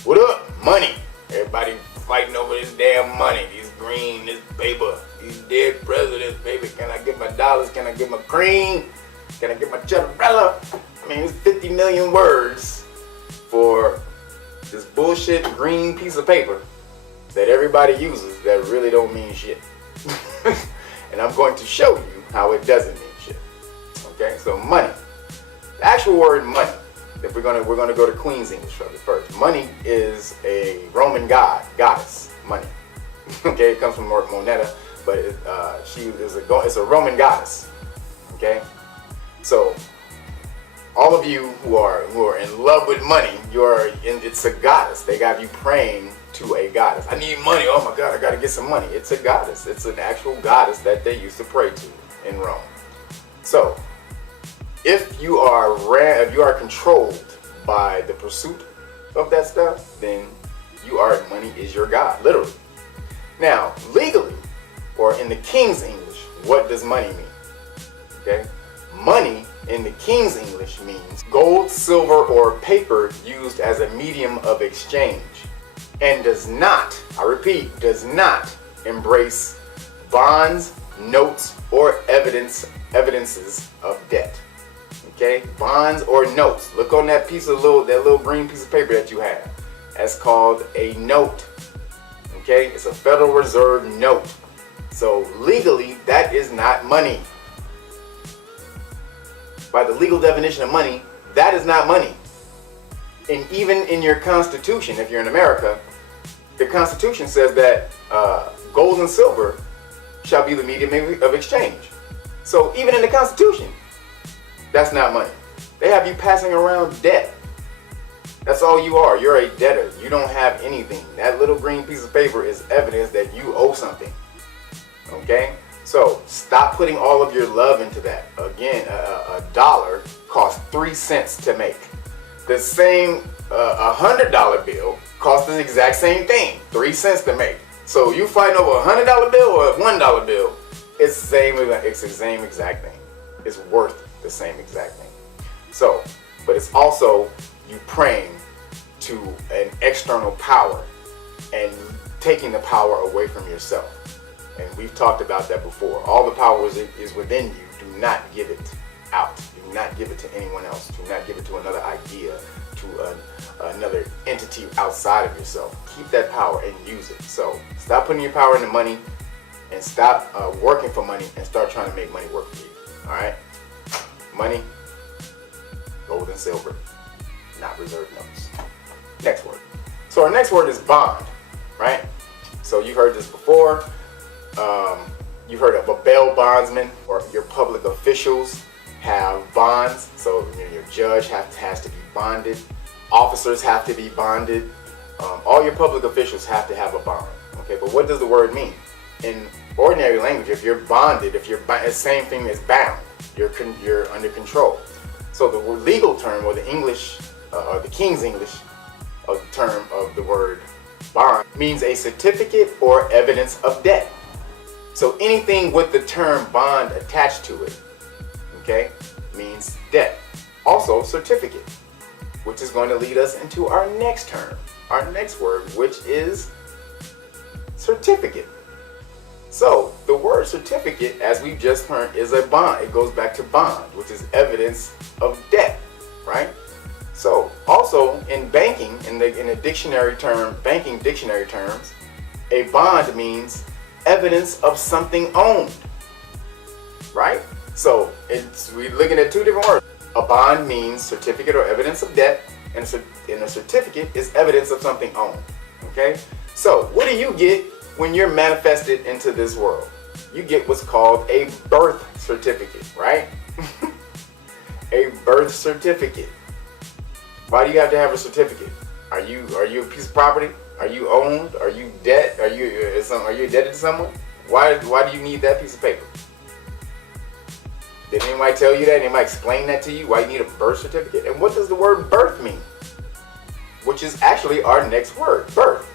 What up? Money. Everybody fighting over this damn money. This green, this paper, these dead presidents, baby. Can I get my dollars? Can I get my cream? Can I get my Chatterella? I mean, it's 50 million words for this bullshit green piece of paper that everybody uses that really don't mean shit. And I'm going to show you how it doesn't mean shit. Okay, so money. The actual word money. If we're gonna go to Queen's English of it first. Money is a Roman goddess. Money. Okay, it comes from Moneta, but it's a Roman goddess. Okay, so all of you who are in love with money, it's a goddess. They got you praying to a goddess. I need money. Oh my God, I gotta get some money. It's a goddess. It's an actual goddess that they used to pray to in Rome. So if you are controlled by the pursuit of that stuff, then money is your god, literally. Now, legally, or in the King's English, what does money mean? Okay, money in the King's English means gold, silver, or paper used as a medium of exchange, and does not, I repeat, does not embrace bonds, notes, or evidences of debt. Okay, bonds or notes. Look on that little green piece of paper that you have. That's called a note. Okay, it's a Federal Reserve note. So legally, that is not money. By the legal definition of money, that is not money. And even in your Constitution, if you're in America, the Constitution says that gold and silver shall be the medium of exchange. So even in the Constitution, that's not money. They have you passing around debt. That's all you are. You're a debtor. You don't have anything. That little green piece of paper is evidence that you owe something. Okay? So stop putting all of your love into that. Again, a dollar costs 3 cents to make. The same $100 bill costs the exact same thing, 3 cents to make. So you fighting over a $100 bill or a $1 bill, it's the same exact thing. It's worth the same exact thing. So, but it's also you praying to an external power and taking the power away from yourself. And we've talked about that before. All the power is within you. Do not give it out. Do not give it to anyone else. Do not give it to another idea, to another entity outside of yourself. Keep that power and use it. So stop putting your power into money and stop working for money and start trying to make money work for you. All right? Money, gold and silver, not reserve notes. Next word. So our next word is bond, right? So you heard this before. You heard of a bail bondsman, or your public officials have bonds. So your judge has to be bonded. Officers have to be bonded. All your public officials have to have a bond. Okay, but what does the word mean? In ordinary language, if you're bonded, it's the same thing as bound. You're under control. So the legal term, or the English, or the King's English term of the word bond, means a certificate or evidence of debt. So anything with the term bond attached to it, okay, means debt. Also certificate, which is going to lead us into our next term, our next word, which is certificate. So the word certificate, as we've just learned, is a bond. It goes back to bond, which is evidence of debt, right? So also in banking, in a dictionary term, banking dictionary terms, a bond means evidence of something owned, right? So we're looking at two different words. A bond means certificate or evidence of debt, and a certificate is evidence of something owned, okay? So what do you get when you're manifested into this world? You get what's called a birth certificate, right? A birth certificate. Why do you have to have a certificate? Are you a piece of property? Are you owned? Are you debt? Are you indebted to someone? Why do you need that piece of paper? Did anybody tell you that? Anybody explain that to you? Why you need a birth certificate? And what does the word birth mean? Which is actually our next word, birth.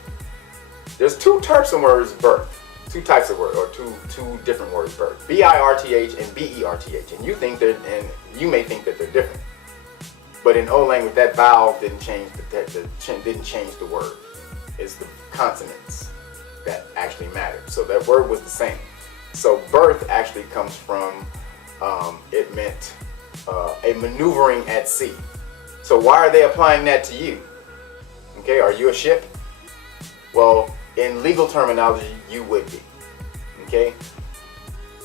There's two types of words, birth. Two types of words, or two different words, birth. B-I-R-T-H and B-E-R-T-H. And you may think that they're different. But in old language, that vowel didn't change the word. It's the consonants that actually mattered. So that word was the same. So birth actually comes from, it meant a maneuvering at sea. So why are they applying that to you? Okay, are you a ship? Well, in legal terminology, you would be. Okay?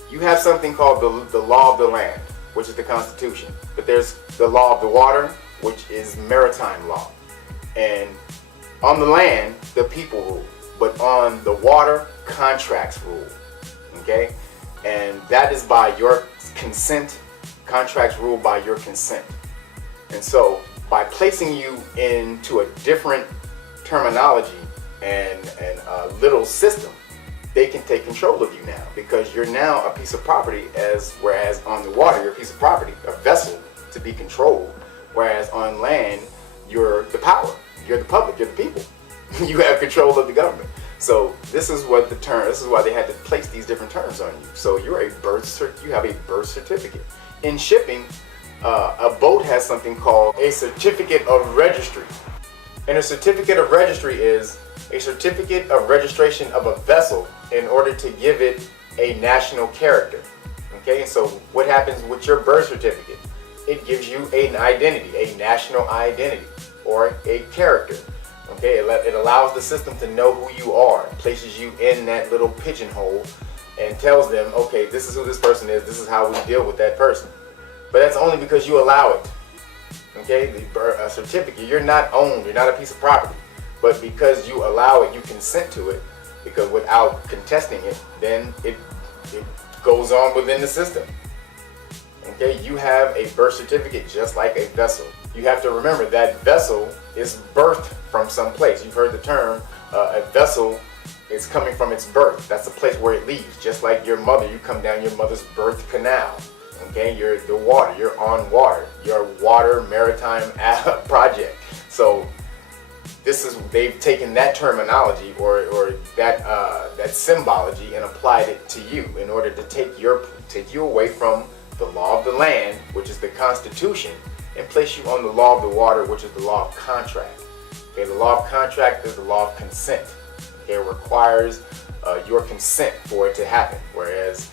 You have something called the law of the land. which is the Constitution. But there's the law of the water, which is maritime law. And on the land, the people rule. But on the water, contracts rule. Okay? And that is by your consent. Contracts rule by your consent. And so, by placing you into a different terminology and a little system, they can take control of you now, because you're now a piece of property, whereas on the water you're a piece of property, a vessel to be controlled, whereas on land you're the power, you're the public, you're the people. You have control of the government. So this is why they had to place these different terms on you. So you have a birth certificate. In shipping, a boat has something called a certificate of registry. And a certificate of registry is a certificate of registration of a vessel in order to give it a national character. Okay, and so what happens with your birth certificate? It gives you an identity, a national identity, or a character. Okay, it allows the system to know who you are, places you in that little pigeonhole, and tells them, okay, this is who this person is, this is how we deal with that person. But that's only because you allow it. Okay, a certificate, you're not owned, you're not a piece of property. But because you allow it, you consent to it, because without contesting it, then it goes on within the system. Okay, you have a birth certificate just like a vessel. You have to remember that vessel is birthed from some place. You've heard the term, a vessel is coming from its birth. That's the place where it leaves. Just like your mother, you come down your mother's birth canal. Okay, you're the water, you're on water. You're a water maritime project. So they've taken that terminology or that symbology and applied it to you in order to take you away from the law of the land, which is the Constitution, and place you on the law of the water, which is the law of contract. Okay, the law of contract is the law of consent. Okay, it requires your consent for it to happen, whereas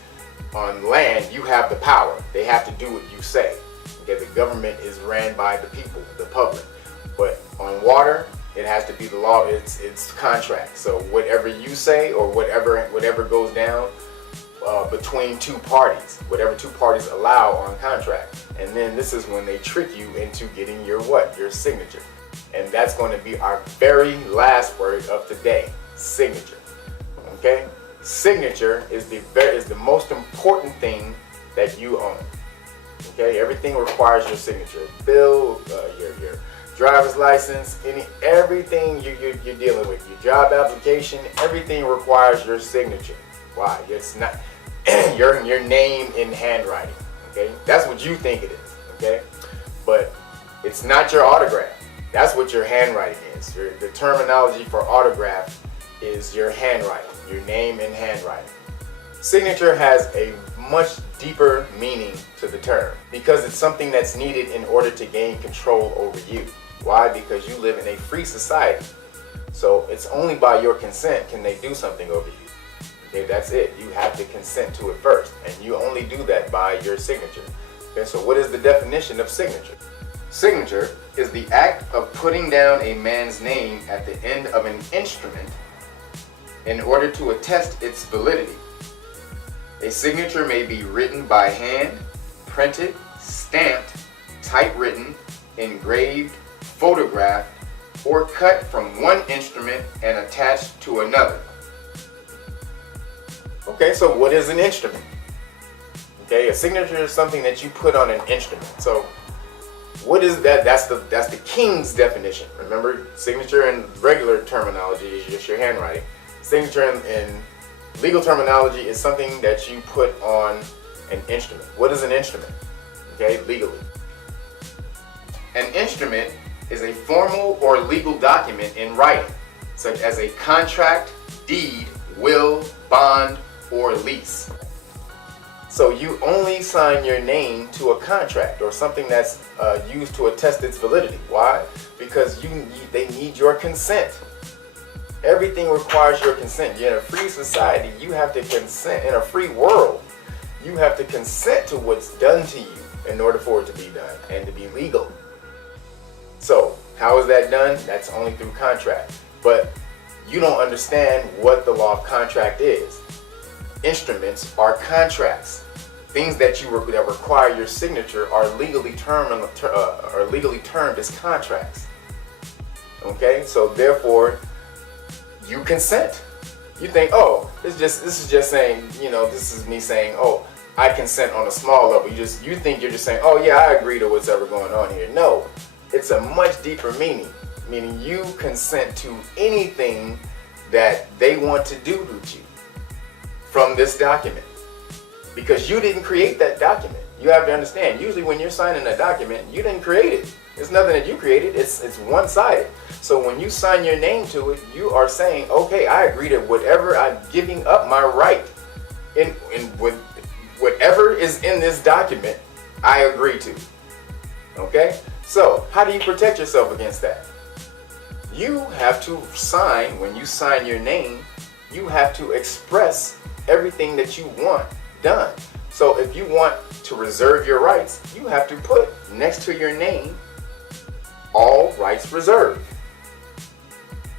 on land you have the power. They have to do what you say. Okay, the government is ran by the people, the public, but on water it has to be the law. It's contract. So whatever you say or whatever goes down between two parties, whatever two parties allow on contract. And then this is when they trick you into getting your signature. And that's going to be our very last word of today, signature. Okay? Signature is the most important thing that you own. Okay? Everything requires your signature. Bill, your driver's license, everything you're dealing with, your job application, everything requires your signature. Why? It's not your name in handwriting. Okay, that's what you think it is. Okay, but it's not your autograph. That's what your handwriting is. The terminology for autograph is your handwriting, your name in handwriting. Signature has a much deeper meaning to the term because it's something that's needed in order to gain control over you. Why? Because you live in a free society. So it's only by your consent can they do something over you. Okay, that's it. You have to consent to it first. And you only do that by your signature. Okay, so what is the definition of signature? Signature is the act of putting down a man's name at the end of an instrument in order to attest its validity. A signature may be written by hand, printed, stamped, typewritten, engraved, photographed, or cut from one instrument and attached to another. Okay, so what is an instrument? Okay, a signature is something that you put on an instrument. So what is that? That's the king's definition. Remember, signature in regular terminology is just your handwriting. Signature in legal terminology is something that you put on an instrument. What is an instrument? Okay, legally. An instrument is a formal or legal document in writing, such as a contract, deed, will, bond, or lease. So you only sign your name to a contract or something that's used to attest its validity. Why? Because they need your consent. Everything requires your consent. You're in a free society. You have to consent. In a free world, you have to consent to what's done to you in order for it to be done and to be legal. So how is that done? That's only through contract. But you don't understand what the law of contract is. Instruments are contracts. things that that require your signature are legally termed as contracts. Okay, so therefore you consent. You think, oh, this is just saying, this is me saying, oh, I consent on a small level. You think you're just saying, oh yeah, I agree to what's ever going on here. No, it's a much deeper meaning you consent to anything that they want to do to you from this document, because you didn't create that document. You have to understand, usually when you're signing a document, you didn't create it. It's nothing that you created. It's one-sided. So when you sign your name to it, you are saying, okay, I agree to whatever I'm giving up my right in with whatever is in this document, I agree to. Okay? So how do you protect yourself against that? You have to sign, when you sign your name, you have to express everything that you want done. So if you want to reserve your rights, you have to put next to your name, all rights reserved.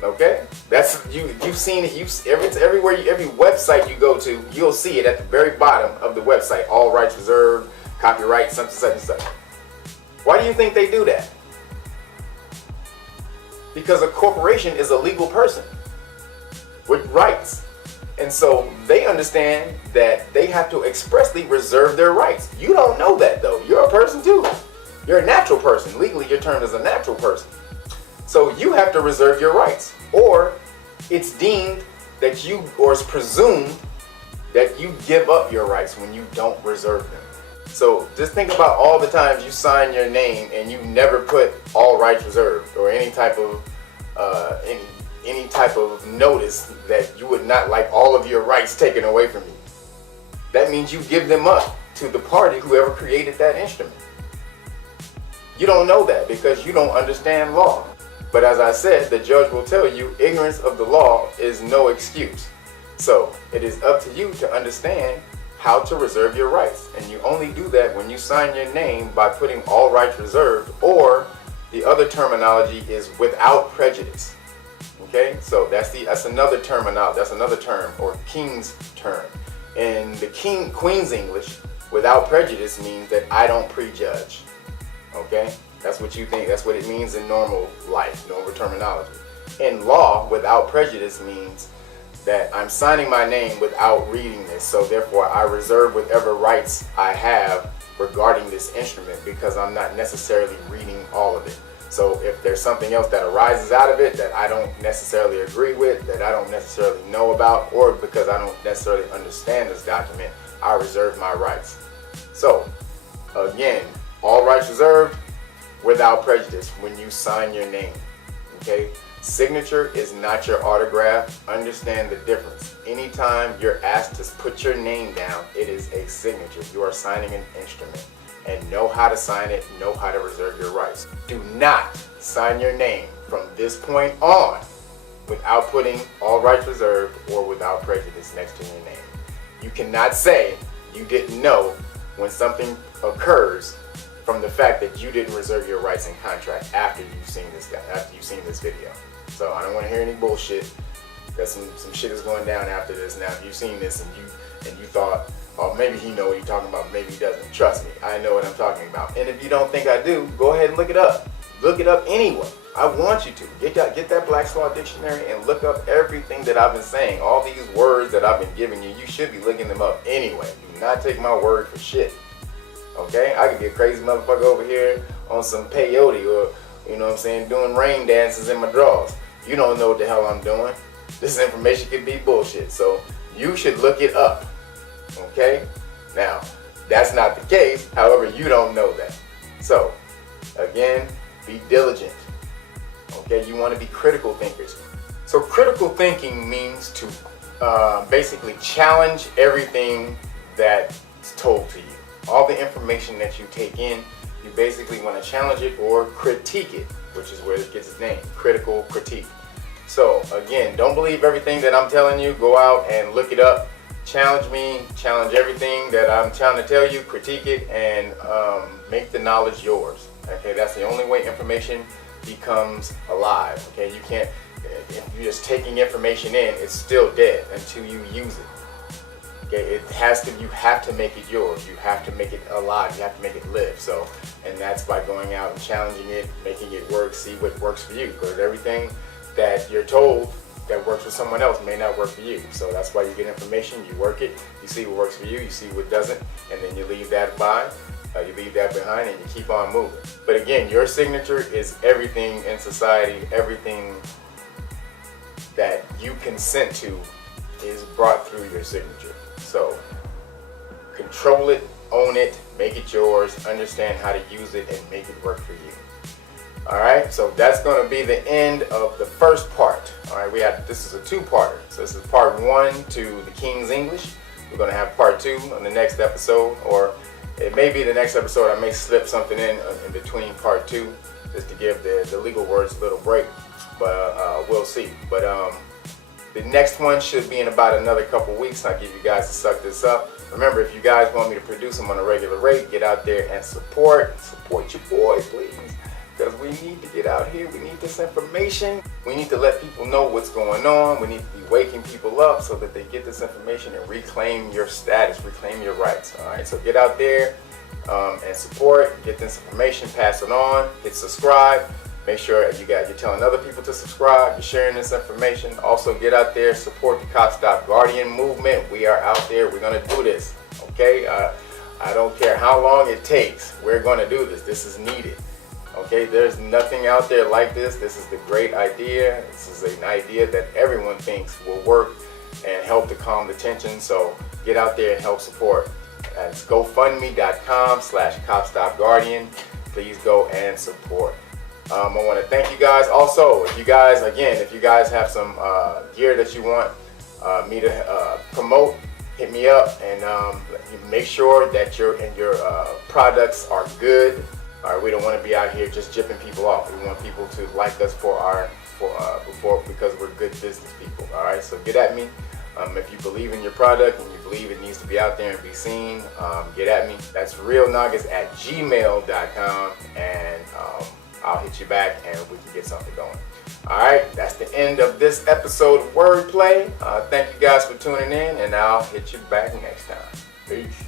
Okay? That's you've seen it. Everywhere, every website you go to, you'll see it at the very bottom of the website. All rights reserved, copyright, such and such and such. Why do you think they do that? Because a corporation is a legal person with rights. And so they understand that they have to expressly reserve their rights. You don't know that though. You're a person too. You're a natural person. Legally, you're termed as a natural person. So you have to reserve your rights, or it's deemed that or it's presumed that you give up your rights when you don't reserve them. So just think about all the times you sign your name and you never put all rights reserved, or any type of notice that you would not like all of your rights taken away from you. That means you give them up to the party whoever created that instrument. You don't know that because you don't understand law. But as I said, the judge will tell you ignorance of the law is no excuse. So it is up to you to understand how to reserve your rights. And you only do that when you sign your name by putting all rights reserved, or the other terminology is without prejudice. Okay, so that's another terminology. That's another term, or King's term. In the Queen's English, without prejudice means that I don't prejudge. Okay, that's what you think. That's what it means in normal life, normal terminology. In law, without prejudice means that I'm signing my name without reading this. So therefore, I reserve whatever rights I have regarding this instrument because I'm not necessarily reading all of it. So if there's something else that arises out of it that I don't necessarily agree with, that I don't necessarily know about, or because I don't necessarily understand this document, I reserve my rights. So again, all rights reserved, without prejudice when you sign your name. Okay? Signature is not your autograph. Understand the difference. Anytime you're asked to put your name down, it is a signature. You are signing an instrument. And know how to sign it, know how to reserve your rights. Do not sign your name from this point on without putting all rights reserved or without prejudice next to your name. You cannot say you didn't know when something occurs from the fact that you didn't reserve your rights in contract after you've seen this video. So I don't want to hear any bullshit that some shit is going down after this. Now if you've seen this and you thought, oh, maybe he know what he's talking about, maybe he doesn't. Trust me, I know what I'm talking about. And if you don't think I do, go ahead and look it up. Look it up anyway. I want you to. Get that Black's Law Dictionary and look up everything that I've been saying. All these words that I've been giving you, you should be looking them up anyway. Do not take my word for shit. Okay? I could be a crazy motherfucker over here on some peyote or, you know what I'm saying, doing rain dances in my drawers. You don't know what the hell I'm doing. This information could be bullshit. So you should look it up. Okay? Now, that's not the case. However, you don't know that. So, again, be diligent. Okay? You want to be critical thinkers. So critical thinking means to basically challenge everything that's told to you. All the information that you take in, you basically want to challenge it or critique it, which is where it gets its name, critical critique. So again, don't believe everything that I'm telling you. Go out and look it up. Challenge me, challenge everything that I'm trying to tell you, critique it, and make the knowledge yours. Okay, that's the only way information becomes alive. Okay, you can't, if you're just taking information in, it's still dead until you use it. Okay, you have to make it yours. You have to make it alive. You have to make it live. So, and that's by going out and challenging it, making it work, see what works for you. Because everything that you're told that works for someone else may not work for you. So that's why you get information, you work it, you see what works for you, you see what doesn't, and then you leave that behind and you keep on moving. But again, your signature is everything in society. Everything that you consent to is brought through your signature. So control it, own it, make it yours, understand how to use it, and make it work for you. Alright, so that's going to be the end of the first part. Alright, this is a two-parter. So this is part 1 to the King's English. We're going to have part 2 on the next episode, or it may be the next episode. I may slip something in between part 2 just to give the legal words a little break, but we'll see. But the next one should be in about another couple weeks. I'll give you guys to suck this up. Remember, if you guys want me to produce them on a regular rate, get out there and support your boy, please. Because we need to get out here. We need this information. We need to let people know what's going on. We need to be waking people up so that they get this information and reclaim your status, reclaim your rights. All right, so get out there and support. Get this information, pass it on, hit subscribe. Make sure you're telling other people to subscribe. You're sharing this information. Also, get out there, support the Copstopguardian movement. We are out there. We're gonna do this. Okay, I don't care how long it takes. We're gonna do this. This is needed. Okay, there's nothing out there like this. This is the great idea. This is an idea that everyone thinks will work and help to calm the tension. So get out there and help support. It's GoFundMe.com/Copstopguardian. Please go and support. I want to thank you guys. Also, if you guys have some gear that you want me to promote, hit me up and make sure that your products are good. All right, we don't want to be out here just jipping people off. We want people to like us because we're good business people. All right, so get at me. If you believe in your product and you believe it needs to be out there and be seen, get at me. That's Reelnagas@gmail.com, and I'll hit you back and we can get something going. All right, that's the end of this episode of Wordplay. Thank you guys for tuning in, and I'll hit you back next time. Peace.